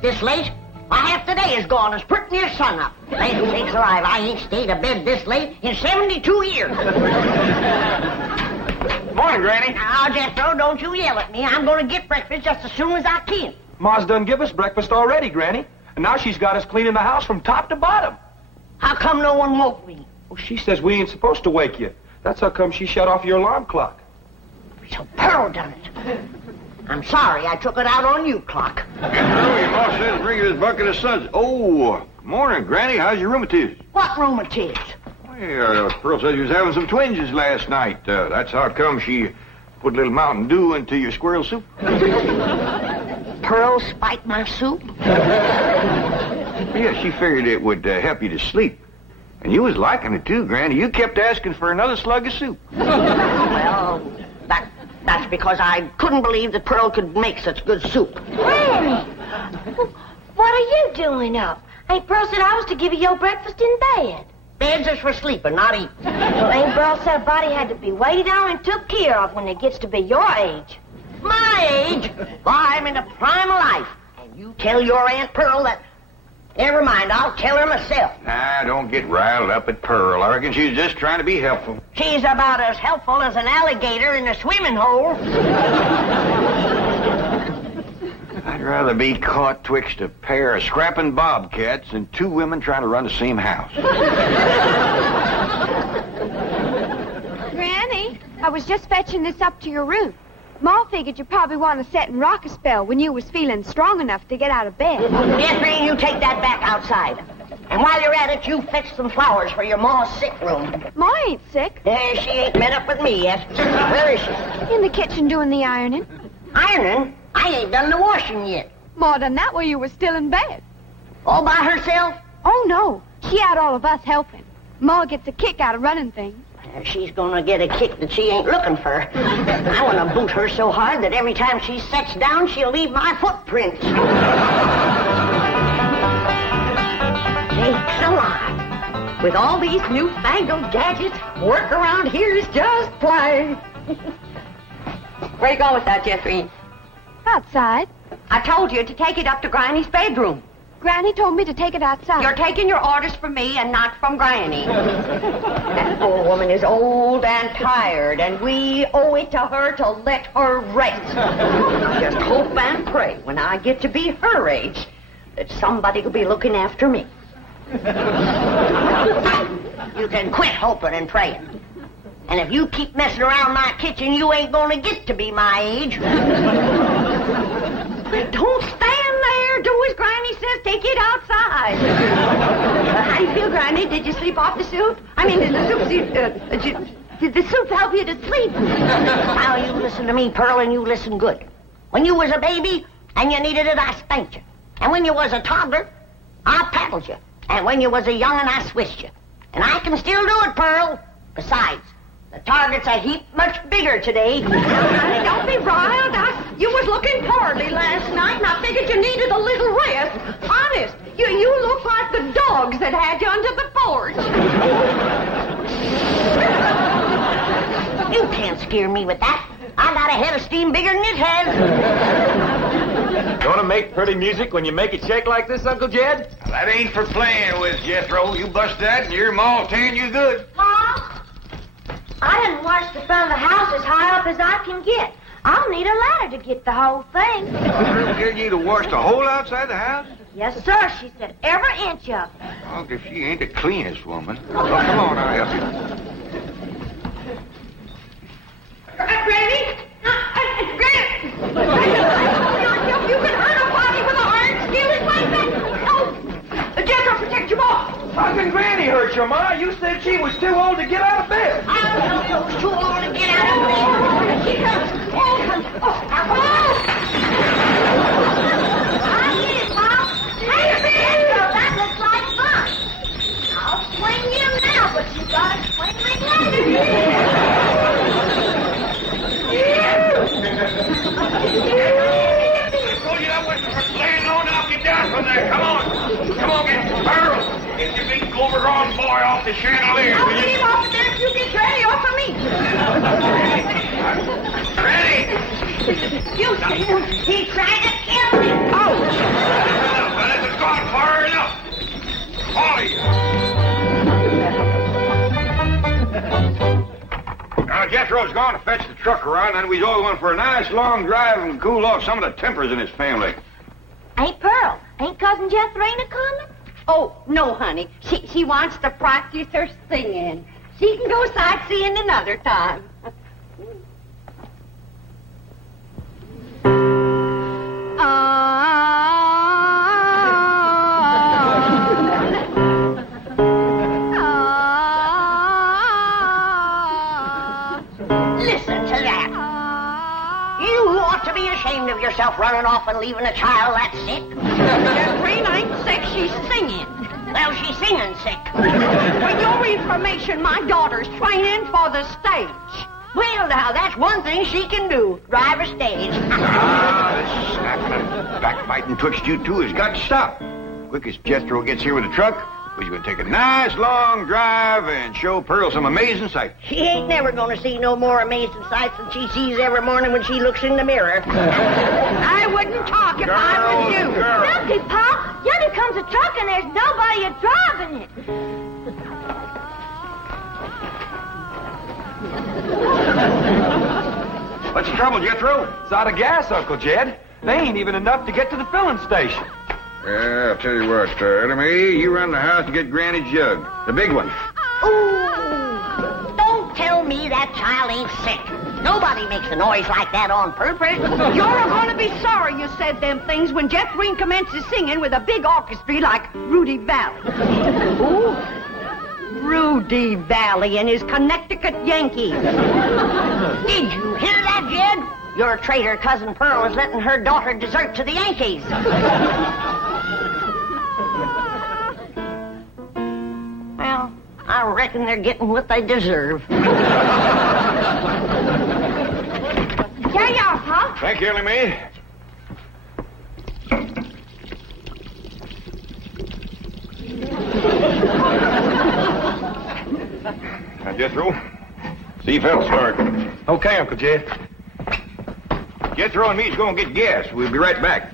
sleep this late. My half the day is gone as pretty near sunup. Land sakes alive, I ain't stayed abed this late in 72 years. Morning, Granny. Now, Jethro, don't you yell at me. I'm going to get breakfast just as soon as I can. Ma's done give us breakfast already, Granny. And now she's got us cleaning the house from top to bottom. How come no one woke me? Well, she says we ain't supposed to wake you. That's how come she shut off your alarm clock. So Pearl done it. I'm sorry I took it out on you, Clock. Your boss says bring you this bucket of suds. Oh, morning, Granny. How's your rheumatiz? What rheumatiz? Well, Pearl said you was having some twinges last night. That's how come she put a little Mountain Dew into your squirrel soup. Pearl spiked my soup? Yeah, she figured it would help you to sleep. And you was liking it, too, Granny. You kept asking for another slug of soup. Well, that's because I couldn't believe that Pearl could make such good soup. Granny, what are you doing up? Aunt Pearl said I was to give you your breakfast in bed. Beds is for sleeping, not eating. Well, Aunt Pearl said a body had to be waited on and took care of when it gets to be your age. My age? Why, I'm in the prime of life. And you tell your Aunt Pearl that... Never mind, I'll tell her myself. Nah, don't get riled up at Pearl. I reckon she's just trying to be helpful. She's about as helpful as an alligator in a swimming hole. I'd rather be caught twixt a pair of scrapping bobcats than two women trying to run the same house. Granny, I was just fetching this up to your room. Ma figured you probably want to sit and rock a spell when you was feeling strong enough to get out of bed. Jeffrey, you take that back outside. And while you're at it, you fetch some flowers for your ma's sick room. Ma ain't sick. She ain't met up with me yet. Where is she? In the kitchen doing the ironing. Ironing? I ain't done the washing yet. Ma done that while you was still in bed. All by herself? Oh, no. She had all of us helping. Ma gets a kick out of running things. She's gonna get a kick that she ain't looking for. I wanna boot her so hard that every time she sets down, she'll leave my footprints. Sakes alive. With all these newfangled gadgets, work around here is just plain. Where you going with that, Jeffrey? Outside. I told you to take it up to Granny's bedroom. Granny told me to take it outside. You're taking your orders from me and not from Granny. That poor woman is old and tired, and we owe it to her to let her rest. I just hope and pray when I get to be her age that somebody will be looking after me. You can quit hoping and praying. And if you keep messing around my kitchen, you ain't gonna get to be my age. Don't stand there. Do as Granny says. Take it outside. How do you feel, Granny? Did you sleep off the soup? I mean, did the soup help you to sleep? Now, you listen to me, Pearl, and you listen good. When you was a baby and you needed it, I spanked you. And when you was a toddler, I paddled you. And when you was a young'un, I switched you. And I can still do it, Pearl. Besides, the target's a heap much bigger today. Granny, don't be riled. You was looking poorly last night, and I figured you needed a little rest. Honest, you look like the dogs that had you under the porch. You can't scare me with that. I got a head of steam bigger than it has. Gonna make pretty music when you make it shake like this, Uncle Jed? That ain't for playing with, Jethro. You bust that and your ma'll tan you good. Ma, I didn't wash the front of the house as high up as I can get. I'll need a ladder to get the whole thing. Get you to wash the whole outside the house? Yes, sir. She said every inch of it. Oh, if she ain't the cleanest woman. Well, come on, I'll help you. Granny? Granny! You can hurt a body with a iron skillet like that? Oh! Jethro, protect your mom! How can Granny hurt your ma? You said she was too old to get out of bed. I don't know who's too old to get out of bed. I get it, Mom. Hey, Pedro, that looks like fun. I'll swing you now, but you gotta swing me later. From there, come on, get Pearl. Get your big overgrown boy off the chandelier. I'll get him off there if you get Granny off of me. Ready? You, he tried to kill me. Oh! Jethro's gone to fetch the truck around, and we's all going for a nice long drive and cool off some of the tempers in his family. Hey, Pearl, ain't Cousin Jethrina coming? Oh, no, honey. She wants to practice her singing. She can go sightseeing another time. Listen to that. You ought to be ashamed of yourself running off and leaving a child that sick. Jethrina ain't sick, she's singing. Well, she's singing sick. For your information, my daughter's training for the stage. Well, now, that's one thing she can do. Drive a stage. This snapping and backbiting twixt you two has got to stop. Quick as Jethro gets here with the truck, we're going to take a nice long drive and show Pearl some amazing sights. She ain't never going to see no more amazing sights than she sees every morning when she looks in the mirror. I wouldn't talk if I was you. Look it, Pa. Yonder comes a truck and there's nobody a-driving it. What's the trouble, Jethro? It's out of gas, Uncle Jed. They ain't even enough to get to the filling station. Yeah, I'll tell you what, Ellie, you run the house to get Granny's jug. The big one. Ooh, don't tell me that child ain't sick. Nobody makes a noise like that on purpose. You're going to be sorry you said them things when Jethrina commences singing with a big orchestra like Rudy Valley. Ooh, Rudy Valley and his Connecticut Yankees. Did you hear that, Jed? Your traitor cousin Pearl is letting her daughter desert to the Yankees. Well, I reckon they're getting what they deserve. Here you are, Pa. Thank you, Ellie Mae. Now, Jethro, see if that'll start. Okay, Uncle Jed. Jethro and me's going to get gas. We'll be right back.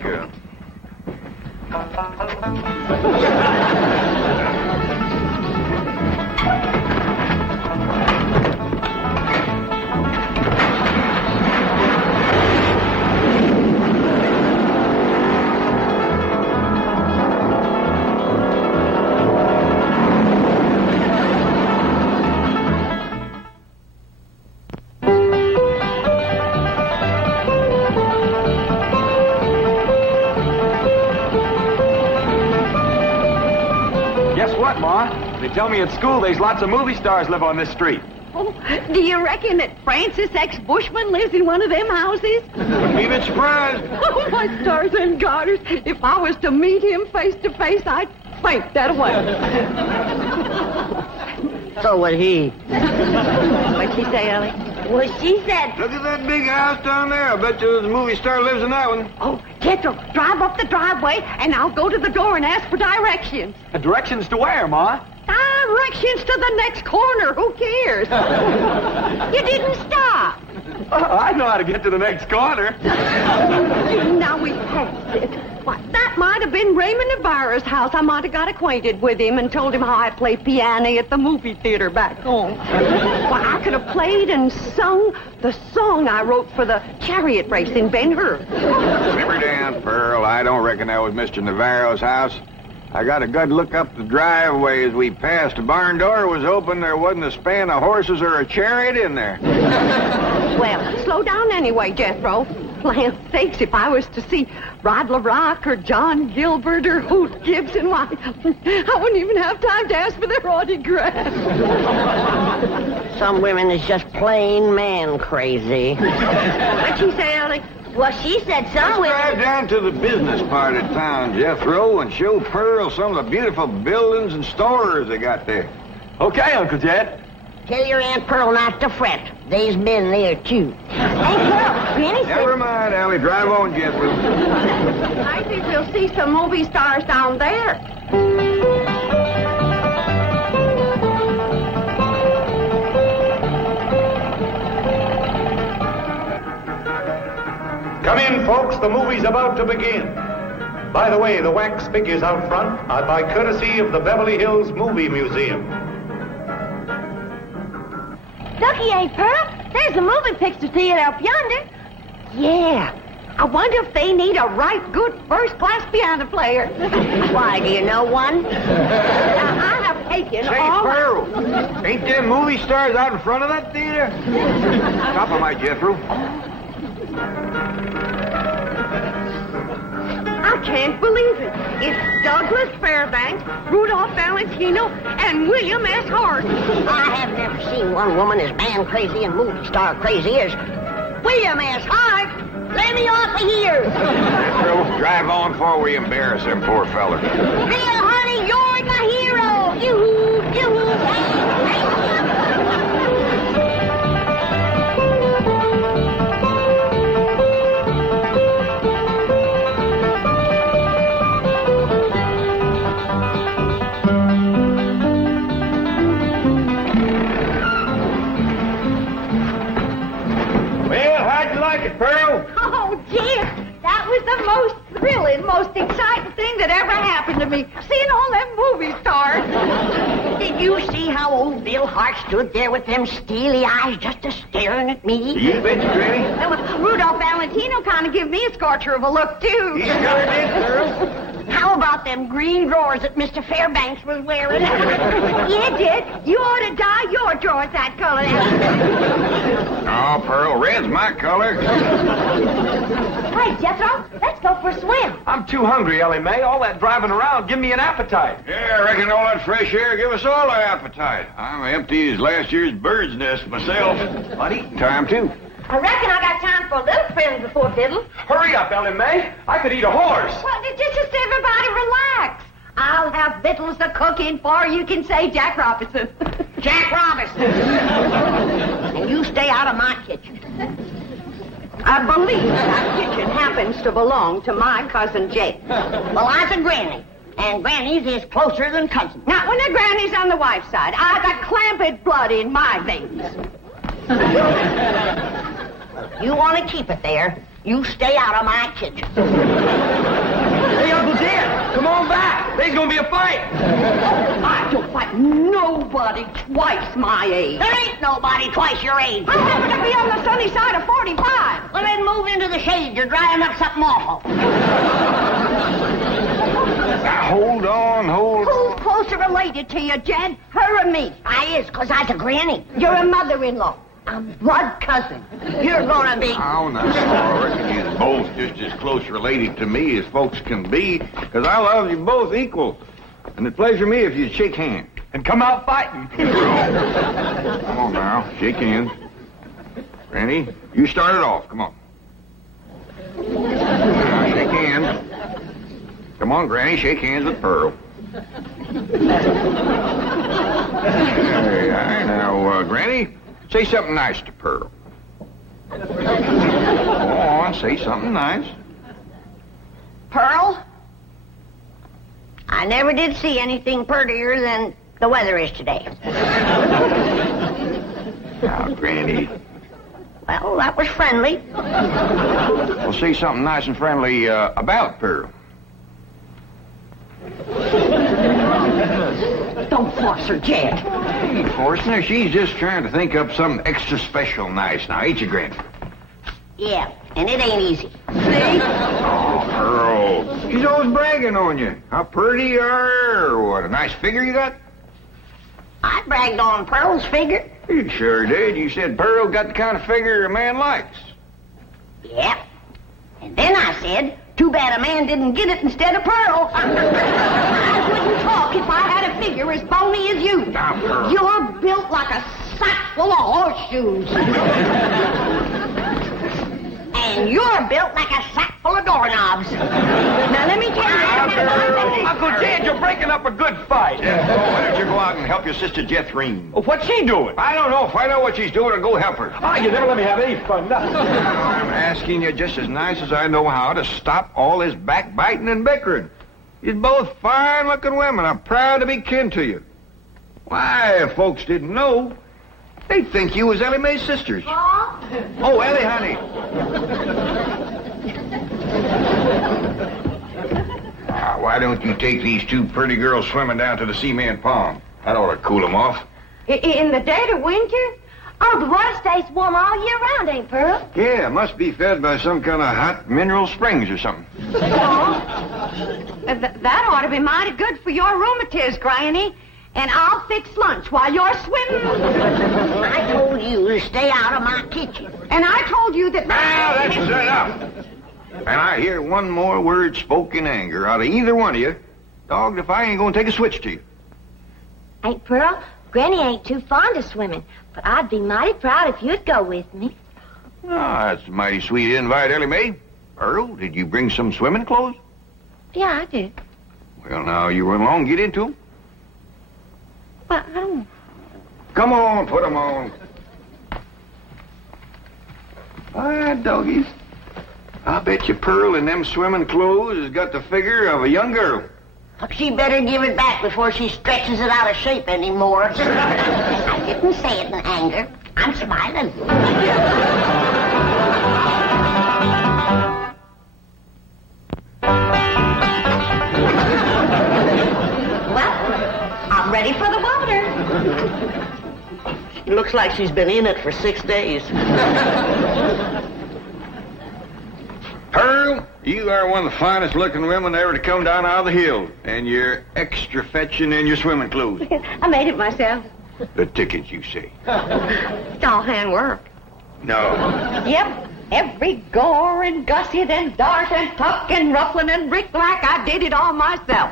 They tell me at school there's lots of movie stars live on this street. Oh, do you reckon that Francis X. Bushman lives in one of them houses? Wouldn't be a bit surprised. Oh, my stars and garters. If I was to meet him face to face, I'd faint that away. So would he. What'd she say, Ellie? Well, she said... Look at that big house down there. I bet you the movie star lives in that one. Oh, Jethro, drive up the driveway, and I'll go to the door and ask for directions. Directions to where, Ma? Directions to the next corner. Who cares? You didn't stop. I know how to get to the next corner. Now we passed it. Why, that might have been Raymond Ibarra's house. I might have got acquainted with him and told him how I play piano at the movie theater back home. Why, I could have played and sung the song I wrote for the chariot race in Ben-Hur. Simmer down, Pearl. I don't reckon that was Mr. Navarro's house. I got a good look up the driveway as we passed. The barn door was open. There wasn't a span of horses or a chariot in there. Well, slow down anyway, Jethro. Land's sakes, if I was to see Rod LaRock or John Gilbert or Hoot Gibson, why, I wouldn't even have time to ask for their autograph. Some women is just plain man crazy. What'd she say, Ellie? Well, she said some Let's drive women... down to the business part of town, Jethro, and show Pearl some of the beautiful buildings and stores they got there. Okay, Uncle Jed. Tell your Aunt Pearl not to fret. They's been there, too. Hey, Pearl, Granny said... Never mind, Allie. Drive on, Jethro. I think we'll see some movie stars down there. Come in, folks. The movie's about to begin. By the way, the wax figures out front are by courtesy of the Beverly Hills Movie Museum. Looky, Aunt Pearl. There's a movie picture theater up yonder. Yeah. I wonder if they need a right good first-class piano player. Why, do you know one? I have taken Say, all... Pearl, ain't them movie stars out in front of that theater? Stop a minute, Jethro. I can't believe it. It's Douglas Fairbanks, Rudolph Valentino, and William S. Hart. I have never seen one woman as man crazy and movie star crazy as William S. Hart. Let me off of here. Pearl, drive on before we embarrass them poor fellers. Bill, honey, you're the hero. Yoo-hoo, yoo-hoo. Well, how'd you like it, Pearl? Oh, dear. That was the most thrilling, most exciting thing that ever happened to me. Seeing all them movie stars. Did you see how old Bill Hart stood there with them steely eyes just a-staring at me? You betcha, Granny. Rudolph Valentino kind of give me a scorcher of a look, too. He sure did, Pearl. How about them green drawers that Mr. Fairbanks was wearing? Yeah, Dick. You ought to dye your drawers that color. Oh, Pearl, red's my color. Hey, Jethro, let's go for a swim. I'm too hungry, Ellie Mae. All that driving around, give me an appetite. Yeah, I reckon all that fresh air give us all an appetite. I'm empty as last year's bird's nest myself. But eating time, too. I reckon I got time for a little friend before Biddle. Hurry up, Ellie Mae. I could eat a horse. Well, just everybody relax. I'll have victuals to cook in for you can say Jack Robinson. Jack Robinson. And you stay out of my kitchen. I believe that kitchen happens to belong to my cousin Jake. Well, I's a granny. And grannies is closer than cousins. Not when the granny's on the wife's side. I got clamped blood in my veins. You want to keep it there, you stay out of my kitchen. Hey, Uncle Dan, come on back. There's going to be a fight. I don't fight nobody twice my age. There ain't nobody twice your age. I happen to be on the sunny side of 45. Well, then move into the shade. You're drying up something awful. Now, hold on. Who's closer related to you, Jed? Her or me? I is, 'cause I's a granny. You're a mother-in-law. A blood cousin. You're gonna be... Oh, no, I reckon you're both just as close related to me as folks can be, 'cause I love you both equal. And it'd pleasure me if you'd shake hands. And come out fighting. Come on now, shake hands. Granny, you start it off. Come on. Now, shake hands. Come on, Granny, shake hands with Pearl. Hey, now, Granny, say something nice to Pearl. Go on, say something nice. Pearl? I never did see anything prettier than the weather is today. Now, Granny. Well, that was friendly. Well, say something nice and friendly about Pearl. Don't force her, Jed. Hey, Forstner, she's just trying to think up something extra special nice now, ain't you, Granny? Yeah, and it ain't easy. See? Oh, Pearl. She's always bragging on you. How pretty you are, or what a nice figure you got. I bragged on Pearl's figure. You sure did. You said Pearl got the kind of figure a man likes. Yep. And then I said, too bad a man didn't get it instead of Pearl. I wouldn't talk if I had a figure as bony as you. Now, Pearl. You're built like a sack full of horseshoes. And you're built like a sack full of doorknobs. Now, let me tell you... Uncle Dan, you're breaking up a good fight. Why don't you go out and help your sister Jethrine? Well, what's she doing? I don't know. Find out what she's doing and go help her. Ah, you never let me have any fun. I'm asking you just as nice as I know how to stop all this backbiting and bickering. You're both fine-looking women. I'm proud to be kin to you. Why, if folks didn't know, they'd think you was Ellie Mae's sisters. Oh, Ellie, honey. Why don't you take these two pretty girls swimming down to the cement pond? That ought to cool them off. In the dead of winter? Oh, the water stays warm all year round, ain't Pearl? Yeah, it must be fed by some kind of hot mineral springs or something. That ought to be mighty good for your rheumatiz, Granny. And I'll fix lunch while you're swimming. I told you to stay out of my kitchen. And I told you that... Now, that's enough. And I hear one more word spoken in anger out of either one of you, dogged if I ain't gonna take a switch to you. Ain't Pearl? Granny ain't too fond of swimming, but I'd be mighty proud if you'd go with me. Oh, that's a mighty sweet invite, Ellie Mae. Earl, did you bring some swimming clothes? Yeah, I did. Well, now, you run along, get into them. But I don't... Come on, put them on. All right, doggies. I bet you Pearl in them swimming clothes has got the figure of a young girl. She better give it back before she stretches it out of shape anymore. I didn't say it in anger. I'm smiling. Well, I'm ready for the water. Looks like she's been in it for 6 days. Pearl, you are one of the finest looking women ever to come down out of the hill. And you're extra fetching in your swimming clothes. I made it myself. The tickets, you say? It's all handwork. No. Yep. Every gore and gusset and dart and tuck and ruffling and brick-black, I did it all myself.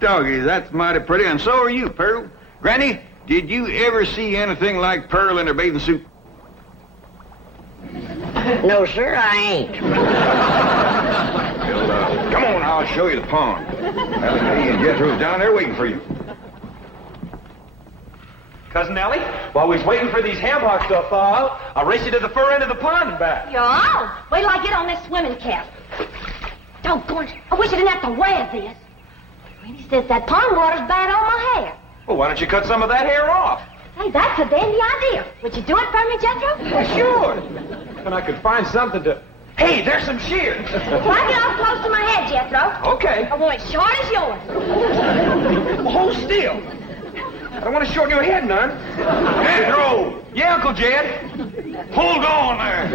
Doggy, that's mighty pretty, and so are you, Pearl. Granny, did you ever see anything like Pearl in her bathing suit? No, sir, I ain't. Well, come on, I'll show you the pond. Ellie Mae and Jethro's down there waiting for you. Cousin Ellie, while we was waiting for these ham hocks to thaw out, I'll race you to the fur end of the pond and back. Yo, wait till I get on this swimming cap. Doggone, I wish I didn't have to wear this. Granny says that pond water's bad on my hair. Well, why don't you cut some of that hair off? Hey, that's a dandy idea. Would you do it for me, Jethro? Well, sure. And I could find something to... Hey, there's some shears. Why get off close to my head, Jethro? Okay. I want it short as yours. Well, hold still. I don't want to shorten your head none. Jethro! Yeah, Uncle Jed. Hold on there!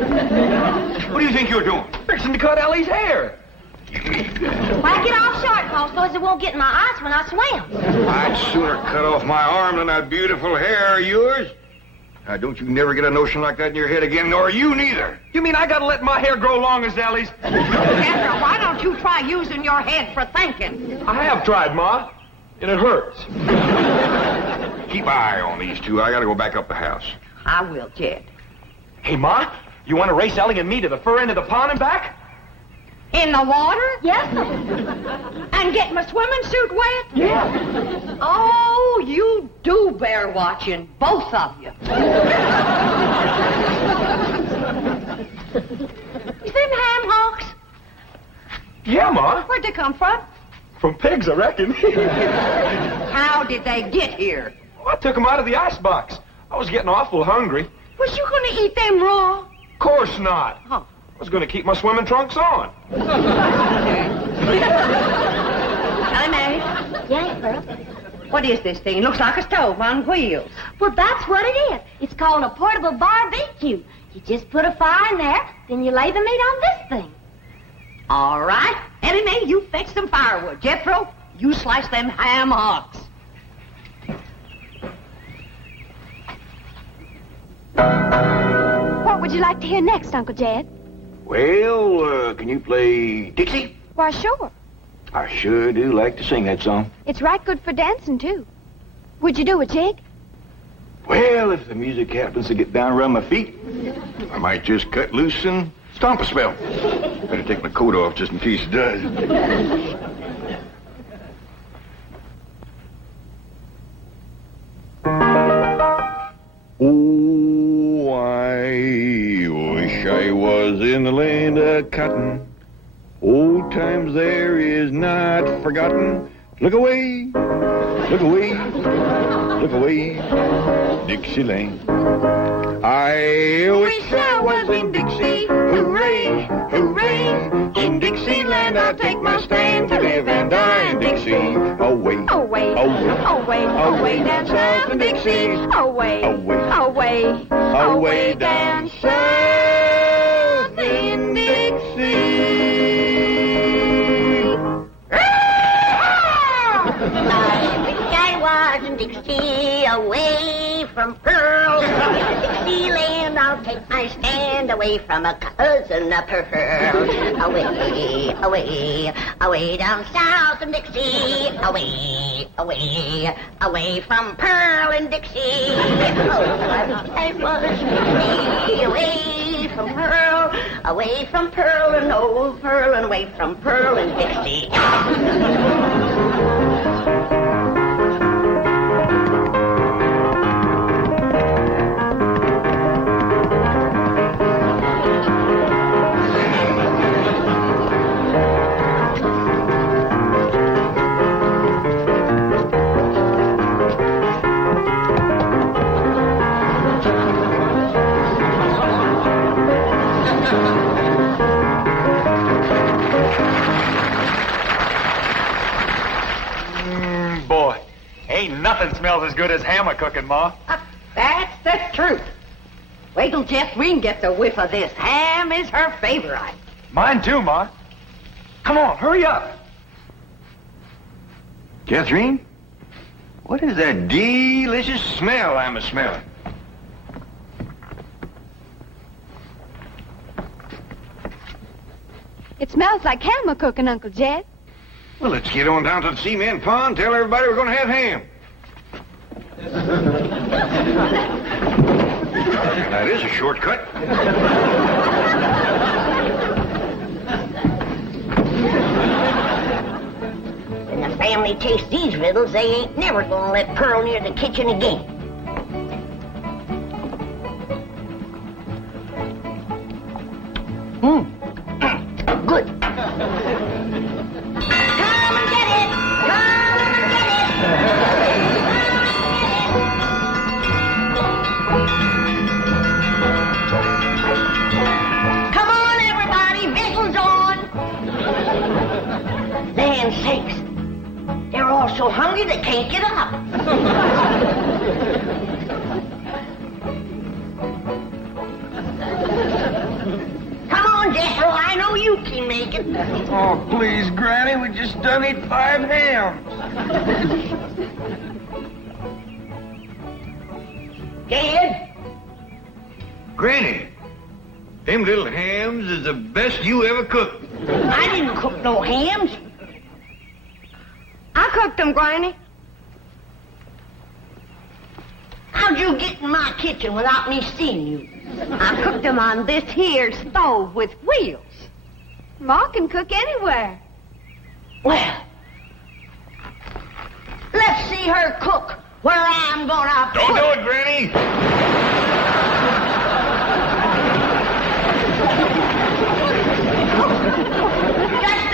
What do you think you're doing? Fixing to cut Ellie's hair. Why get off short, Paul, so as it won't get in my eyes when I swim? I'd sooner cut off my arm than that beautiful hair of yours. Now, don't you never get a notion like that in your head again, nor you neither. You mean I gotta let my hair grow long as Ellie's? Jethro, why don't you try using your head for thinking? I have tried, Ma, and it hurts. Keep an eye on these two. I gotta go back up the house. I will, Jed. Hey, Ma, you want to race Ellie and me to the fur end of the pond and back? In the water? Yes, sir. And get my swimming suit wet? Yeah. Oh, you do bear watching, both of you. You them ham hocks? Yeah, Ma. Where'd they come from? From pigs, I reckon. How did they get here? Well, I took them out of the icebox. I was getting awful hungry. Was you going to eat them raw? Of course not. Oh. I was going to keep my swimming trunks on. Ellie Mae, Yeah, Pearl. what is this thing? It looks like a stove on wheels. Well, that's what it is. It's called a portable barbecue. You just put a fire in there, then you lay the meat on this thing. All right. Ellie Mae, you fetch some firewood. Jethro, you slice them ham hocks. What would you like to hear next, Uncle Jed? Well, can you play Dixie? Why, sure. I sure do like to sing that song. It's right good for dancing, too. Would you do a jig? Well, if the music happens to get down around my feet, I might just cut loose and stomp a spell. Better take my coat off just in case it does. Oh, I wish I was in the land of cotton. Old times there is not forgotten. Look away, look away, look away, Dixieland. I wish I was in Dixie, hooray, hooray. In Dixieland I take my stand to live and die in Dixie. Away, Away, away, away, away, down south in Dixie. Away, away, away, away down south in Dixie. I was in Dixie, away from Pearl. Dixieland, I'll take my stand, away from a cousin of Pearl. Away, away, away down south in Dixie. Away, away, away from Pearl and Dixie. Oh, I was away from Pearl and old Pearl, and away from Pearl and Dixie. Boy, ain't nothing smells as good as hammer cooking, Ma. That's the truth. Wait till Jeffreen gets a whiff of this. Ham is her favorite. Mine too, Ma. Come on, hurry up. Catherine, what is that delicious smell I'm a-smelling? It smells like ham cooking, Uncle Jed. Well, let's get on down to the cement pond, tell everybody we're going to have ham. That is a shortcut. When the family tastes these riddles, they ain't never gonna let Pearl near the kitchen again. Good. Come and get it! Come and get it! Come on, everybody! Victuals on! Land sakes! They're all so hungry they can't get up. Come on, Jethro. I know you can make it. Oh, please, Granny, we just done eat 5 hams. Dad? Granny, them little hams is the best you ever cooked. I didn't cook no hams. I cooked them, Granny. How'd you get in my kitchen without me seeing you? I cooked them on this here stove with wheels. Ma can cook anywhere. Well, let's see her cook where I'm gonna Don't put do it, Granny. Just